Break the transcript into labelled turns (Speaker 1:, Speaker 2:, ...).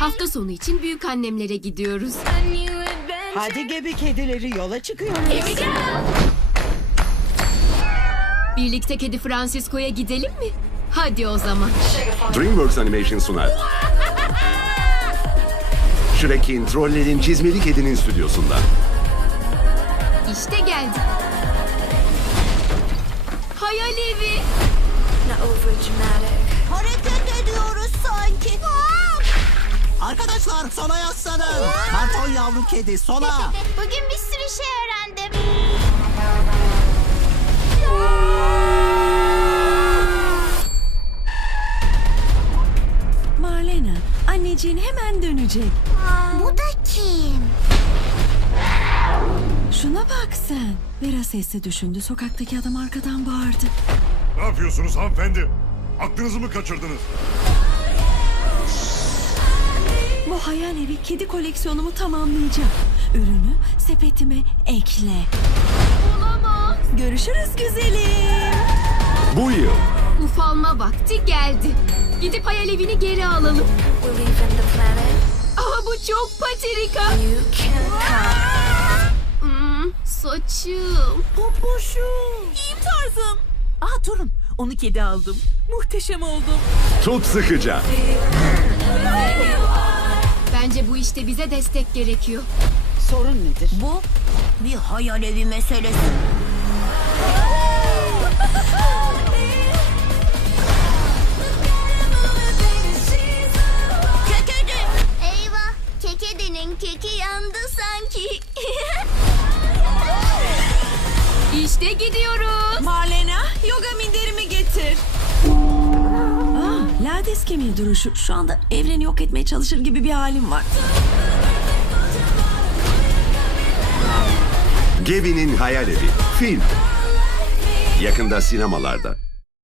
Speaker 1: Hafta sonu için büyük annemlere gidiyoruz.
Speaker 2: Hadi gebe kedileri yola çıkıyoruz.
Speaker 1: Birlikte Kedi Francisco'ya gidelim mi? Hadi o zaman.
Speaker 3: DreamWorks Animation sunar. Shrek'in Troller'in Çizmeli Kedi'nin stüdyosunda.
Speaker 1: İşte geldik. Hayal evi.
Speaker 4: Not over dramatic.
Speaker 5: Hareket
Speaker 6: Arkadaşlar sola yaslanın. Karton yavru kedi sola.
Speaker 5: Bugün bir sürü şey öğrendim.
Speaker 7: Marlena, anneciğin hemen dönecek.
Speaker 5: Bu da kim?
Speaker 7: Şuna bak sen. Vera sesli düşündü. Sokaktaki adam arkadan bağırdı.
Speaker 8: Ne yapıyorsunuz hanımefendi? Aklınızı mı kaçırdınız?
Speaker 7: Bu hayal evi kedi koleksiyonumu tamamlayacak. Ürünü sepetime ekle.
Speaker 1: Olamaz.
Speaker 7: Görüşürüz güzelim.
Speaker 3: Bu yıl
Speaker 1: Ufalma vakti geldi. Gidip hayal evini geri alalım. Aa bu çok patirika. Hmm, saçım.
Speaker 7: Popoşum. İyiyim tarzım. Ah durun. Onu kedi aldım. Muhteşem oldum.
Speaker 3: çok sıkıca.
Speaker 1: İşte bize destek gerekiyor.
Speaker 2: Sorun nedir?
Speaker 5: Bu bir hayal evi meselesi. Kekedi. Eyvah. Kekedinin keki yandı sanki.
Speaker 1: İşte gidiyoruz.
Speaker 7: Marlena, Lades kemiği duruşu. Şu anda evreni yok etmeye çalışır gibi bir halim var.
Speaker 3: Gebi'nin Hayal Evi. Film. Yakında sinemalarda.